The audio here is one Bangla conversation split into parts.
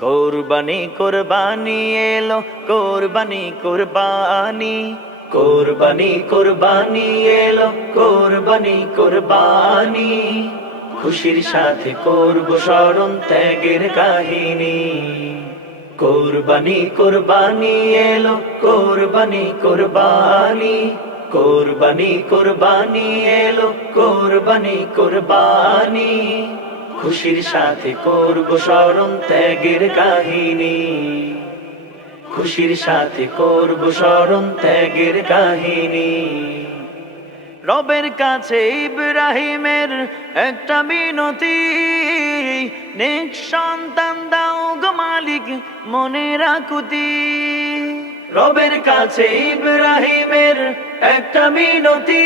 কোরবানি কোরবানি এলো কোরবানি কোরবানি কোরবানি কোরবানি এলো কোরবানি কোরবানি খুশির সাথে করব স্মরণ ত্যাগের কাহিনী কোরবানি কোরবানি এলো কোরবানি কোরবানি কোরবানি কোরবানি এলো কোরবানি কোরবানি খুশির সাথে করব স্মরণ ত্যাগের কাহিনী খুশির সাথে করব স্মরণ ত্যাগের কাহিনী রবের কাছে ইব্রাহিমের একটা মিনতি নেক সন্তান দাও গো মালিক মনের আকুতি রবের কাছে ইব্রাহিমের একটা মিনতি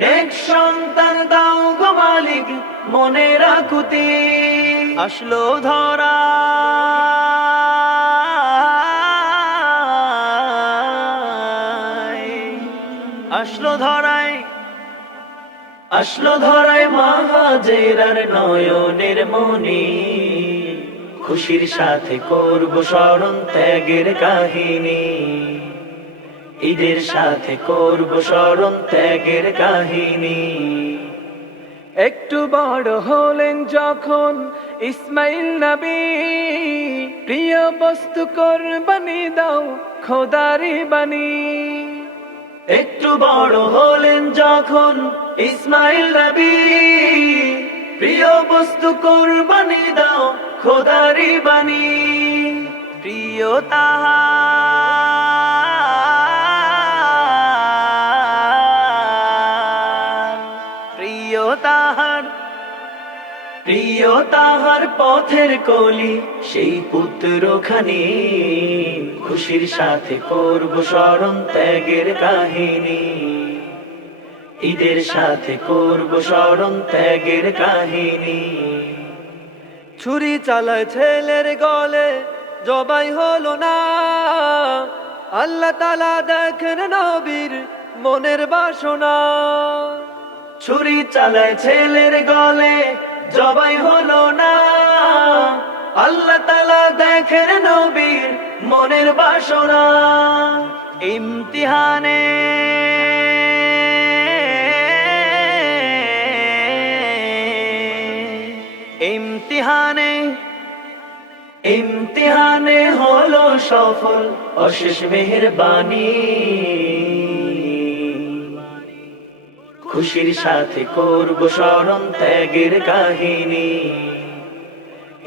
নেক সন্তান দাও গো মালিক মনের আকুতি আসলো ধরা আসলো ধরায় মা হাজেরার নয়নের মনি খুশির সাথে করব স্মরণ ত্যাগের কাহিনী ঈদের সাথে করব স্মরণ ত্যাগের কাহিনী একটু বড় হলেন যখন ইসমাইল নবী প্রিয় বস্তু কোরবানি দাও খোদারি বানি একটু বড় হলেন যখন ইসমাইল নবী প্রিয় বস্তু কোরবানি দাও খোদারি বানি প্রিয় তাহার পথের কলি সেই পুত্র খানি খুশির সাথে করব স্মরণ ত্যাগের কাহিনী ঈদের সাথে করব স্মরণ ত্যাগের কাহিনী ছুরি চালায় ছেলের গলে জবাই হলো না আল্লাহ তাআলা দেখেন নবীর মনের বাসনা ছুরি চালায় ছেলের গলে জবাই হলো না আল্লাহ তাআলা দেখেন নবীর মনের বাসনা ইমতিহানে ইমতিহানে ইমতিহানে হলো সফল অশেষ মেহেরবানি খুশির সাথে করব স্মরণ ত্যাগের কাহিনী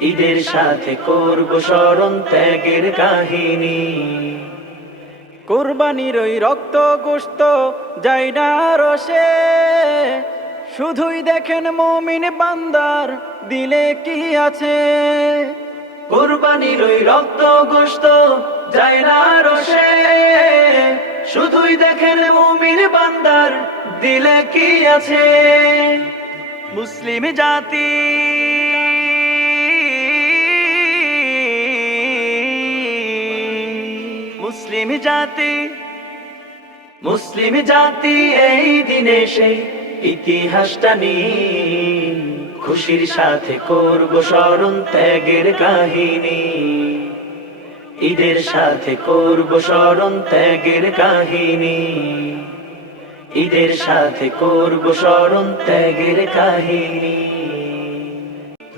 ঈদের সাথে করব স্মরণ ত্যাগের কাহিনী কোরবানির ওই রক্ত গোশত যায় না রসে শুধুই দেখেন মুমিন বান্দার দিলে কি আছে কোরবানির ওই রক্ত গোশত যায় না রসে শুধুই দেখেন মুমিন বান্দার দিলে কি আছে মুসলিম জাতি মুসলিম জাতি এই দিনে সেই ইতিহাসটা খুশির সাথে করব স্মরণ ত্যাগের কাহিনী ঈদের সাথে করব স্মরণ ত্যাগের কাহিনী ঈদের সাথে করব স্মরণ ত্যাগের কাহিনী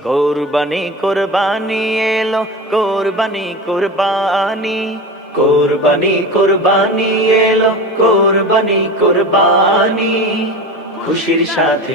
কোরবানি কোরবানি এলো কোরবানি কোরবানি কোরবানি কোরবানি এলো কোরবানি কোরবানি খুশির সাথে